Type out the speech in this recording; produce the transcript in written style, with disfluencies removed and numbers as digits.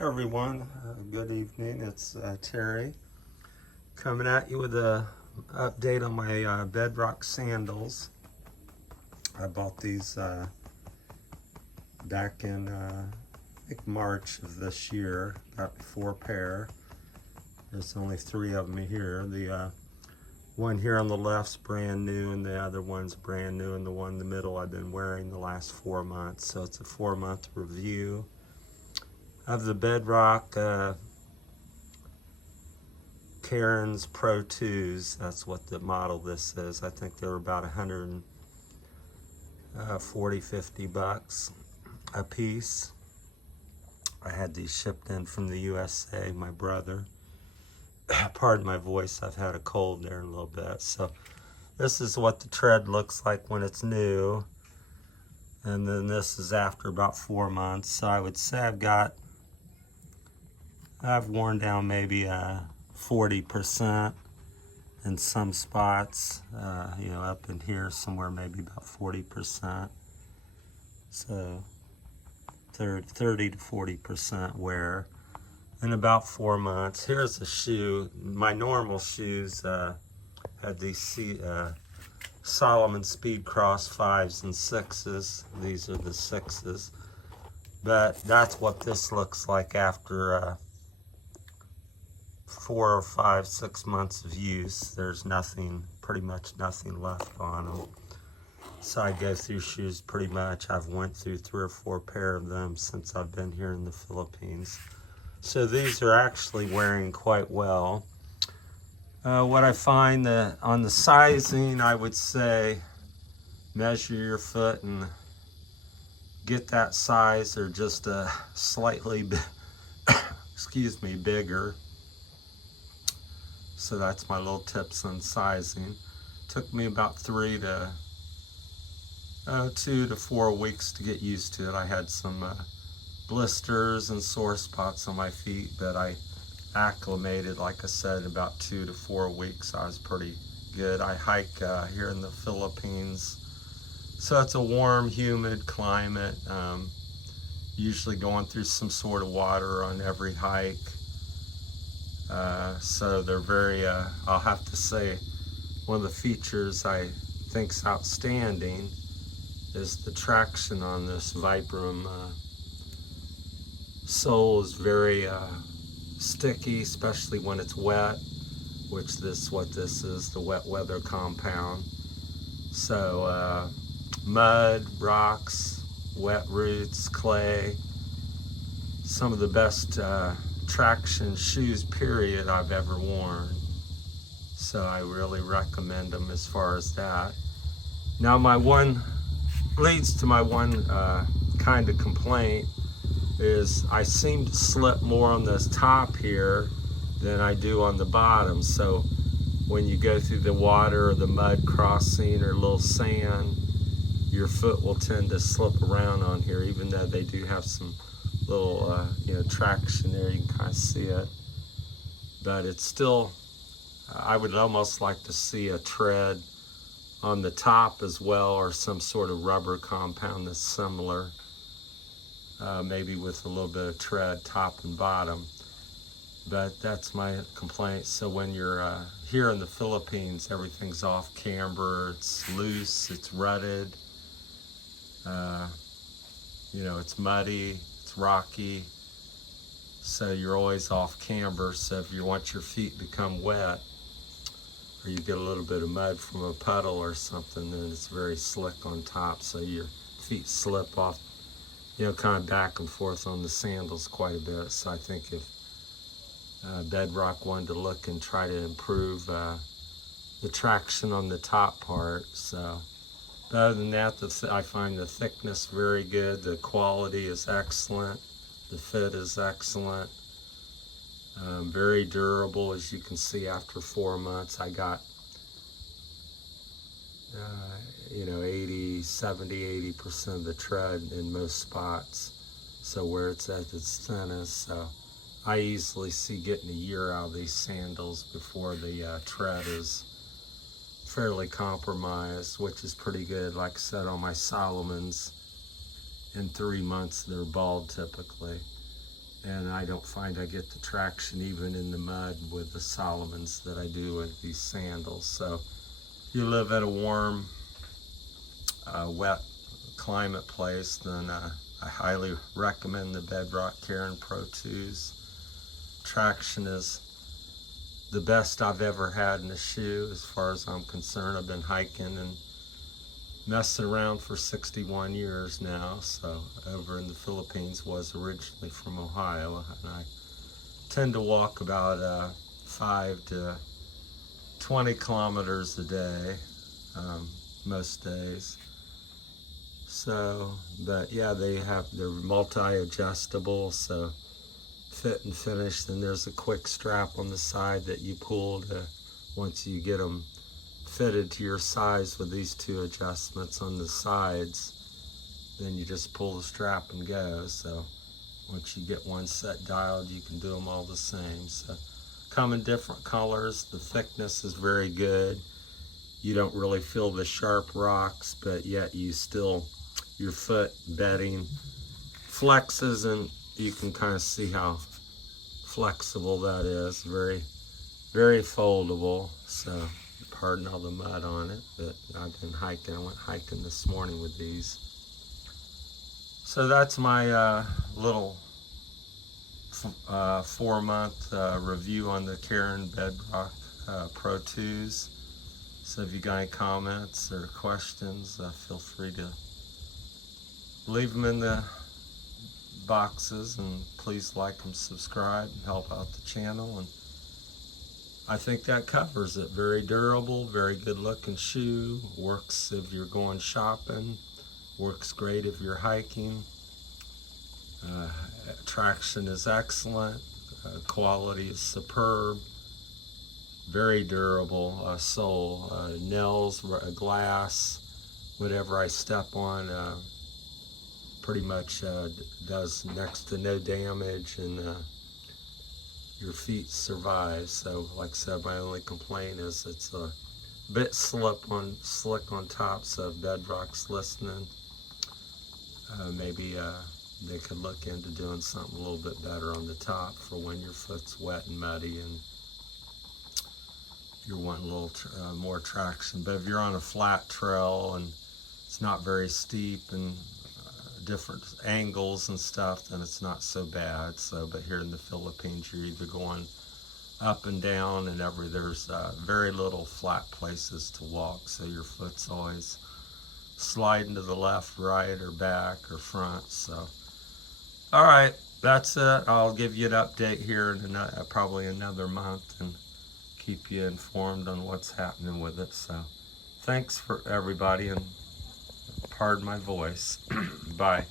Everyone, good evening. It's Terry coming at you with a update on my Bedrock sandals. I bought these back in I think March of this year. Got 4 pair. There's only 3 of them here. The one here on the left's brand new, and the other one's brand new, and the one in the middle I've been wearing the last 4 months. So it's a 4-month review of the Bedrock Carin's Pro 2s. That's what the model this is. I think they were about 140-50 bucks a piece. I had these shipped in from the USA, my brother. Pardon my voice, I've had a cold there in a little bit. So this is what the tread looks like when it's new. And then this is after about 4 months. So I would say I've worn down maybe 40% in some spots, up in here somewhere maybe about 40%. So 30 to 40% wear in about 4 months. Here's a shoe. My normal shoes had these Solomon Speed Cross 5s and 6s. These are the 6s. But that's what this looks like after 4 or 5, 6 months of use. There's pretty much nothing left on them. So I go through shoes pretty much. I've went through 3 or 4 pair of them since I've been here in the Philippines. So these are actually wearing quite well. What I find that on the sizing, I would say measure your foot and get that size or just a slightly bigger. So that's my little tips on sizing. Took me about 2 to 4 weeks to get used to it. I had some blisters and sore spots on my feet, but I acclimated, like I said, about 2 to 4 weeks. I was pretty good. I hike here in the Philippines, so it's a warm, humid climate. Usually going through some sort of water on every hike. So they're very, I'll have to say, one of the features I think's outstanding is the traction on this Vibram sole is very sticky, especially when it's wet, which what this is, the wet weather compound. So mud, rocks, wet roots, clay, some of the best traction shoes period I've ever worn. So I really recommend them as far as that. Now leads to my one kind of complaint is I seem to slip more on this top here than I do on the bottom. So when you go through the water or the mud crossing or a little sand, your foot will tend to slip around on here, even though they do have some little traction there. You can kind of see it, but it's still, I would almost like to see a tread on the top as well, or some sort of rubber compound that's similar, maybe with a little bit of tread top and bottom. But that's my complaint. So when you're here in the Philippines, everything's off camber, it's loose, it's rutted, it's muddy, it's rocky, so you're always off camber. So if you want your feet to become wet, or you get a little bit of mud from a puddle or something, then it's very slick on top, so your feet slip off, kind of back and forth on the sandals quite a bit. So I think if Bedrock wanted to look and try to improve the traction on the top part. So, but other than that, I find the thickness very good, the quality is excellent, the fit is excellent. Very durable, as you can see. After 4 months, I got 80% of the tread in most spots. So where it's at its thinnest, so I easily see getting a year out of these sandals before the tread is fairly compromised, which is pretty good. Like I said, on my Solomons, in 3 months they're bald typically. and I don't find I get the traction even in the mud with the Solomons that I do with these sandals. So if you live at a warm, wet climate place, then I highly recommend the Bedrock Carin Pro 2s. Traction is the best I've ever had in a shoe as far as I'm concerned. I've been hiking and messing around for 61 years now, so over in the Philippines, was originally from Ohio, and I tend to walk about 5 to 20 kilometers a day, most days. So, but yeah, they're multi-adjustable, so fit and finish. Then there's a quick strap on the side that you pull to, once you get them fitted to your size with these 2 adjustments on the sides, then you just pull the strap and go. So once you get one set dialed, you can do them all the same. So come in different colors. The thickness is very good. You don't really feel the sharp rocks, but yet you still, your foot bedding flexes, and you can kind of see how flexible that is. Very, very foldable. So pardon all the mud on it, but I've been hiking. I went hiking this morning with these. So that's my little 4-month review on the Carin Bedrock Pro 2s. So if you got any comments or questions, feel free to leave them in the boxes, and please like and subscribe and help out the channel. And I think that covers it. Very durable, very good looking shoe. Works if you're going shopping. Works great if you're hiking. Traction is excellent. Quality is superb. Very durable sole. Nails, glass, whatever I step on pretty much does next to no damage, and your feet survive. So like I said, my only complaint is it's a bit slick on top, so if Bedrock's listening, maybe they could look into doing something a little bit better on the top for when your foot's wet and muddy and you're wanting a little more traction. But if you're on a flat trail and it's not very steep and different angles and stuff, then it's not so bad. So, but here in the Philippines, you're either going up and down, and there's very little flat places to walk, so your foot's always sliding to the left, right, or back, or front. So, all right, that's it. I'll give you an update here in probably another month, and keep you informed on what's happening with it. So, thanks for everybody, and pardon my voice. Bye.